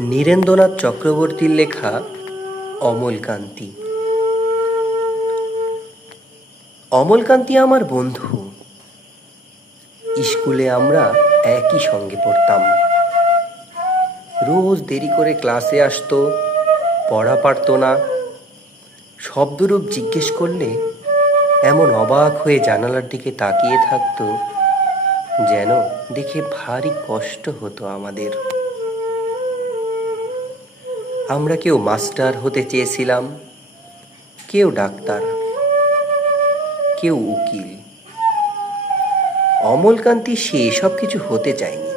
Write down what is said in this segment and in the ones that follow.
নীরেন্দ্রনাথ চক্রবর্তীর লেখা অমলকান্তি। অমলকান্তি আমার বন্ধু। স্কুলে আমরা একই সঙ্গে পড়তাম। রোজ দেরি করে ক্লাসে আসতো, পড়া পারতো না। শব্দরূপ জিজ্ঞেস করলে এমন অবাক হয়ে জানালার দিকে তাকিয়ে থাকতো যেন দেখে ভারী কষ্ট হতো আমাদের। আমরা কেউ মাস্টার হতে চেয়েছিলাম, কেউ ডাক্তার, কেউ উকিল। অমলকান্তি সে এসব কিছু হতে চায়নি।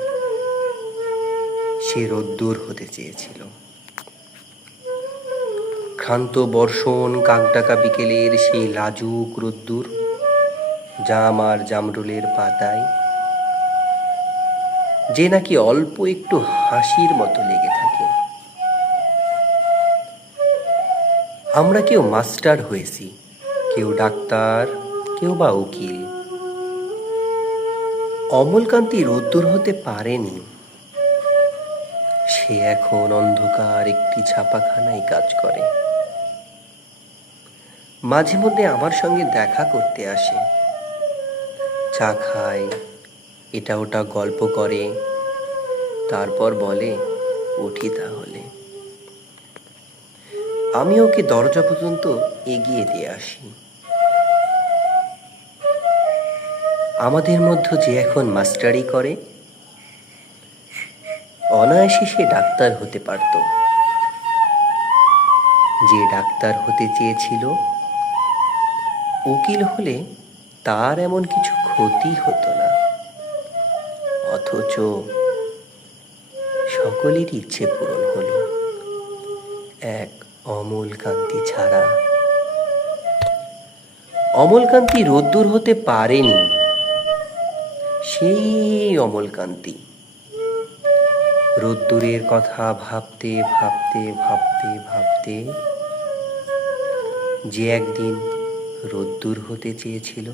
সে রোদ্দুর হতে চেয়েছিল। ক্ষান্ত বর্ষণ, কাকডাকা বিকেলের সেই লাজুক রোদ্দুর, জাম আর জামরুলের পাতায় যে নাকি অল্প একটু হাসির মতো লেগে থাকে। আমরা কেউ মাস্টার হয়েছি, কেউ ডাক্তার, কেউ বা উকিল। অমলকান্তি রোদ্দুর হতে পারেনি। সে এখন অন্ধকার একটি ছাপাখানায় কাজ করে। মাঝে মধ্যে আমার সঙ্গে দেখা করতে আসে, চা খায়, এটা ওটা গল্প করে, তারপর বলে উঠি তাহলে। আমি ওকে দরজা পর্যন্ত এগিয়ে দিয়ে আসি। আমাদের মধ্যে যে এখন মাস্টারি করে, অনায়াসে সে ডাক্তার হতে পারত। যে ডাক্তার হতে চেয়েছিল, উকিল হলে তার এমন কিছু ক্ষতি হতো না। অথচ সকলেরই ইচ্ছে পূরণ হলো, এক অমলকান্তি ছাড়া। অমলকান্তি রোদ্দুর হতে পারেনি। সেই অমলকান্তি রোদ্দুরের কথা ভাবতে ভাবতে ভাবতে ভাবতে যে একদিন রোদ্দুর হতে চেয়েছিল,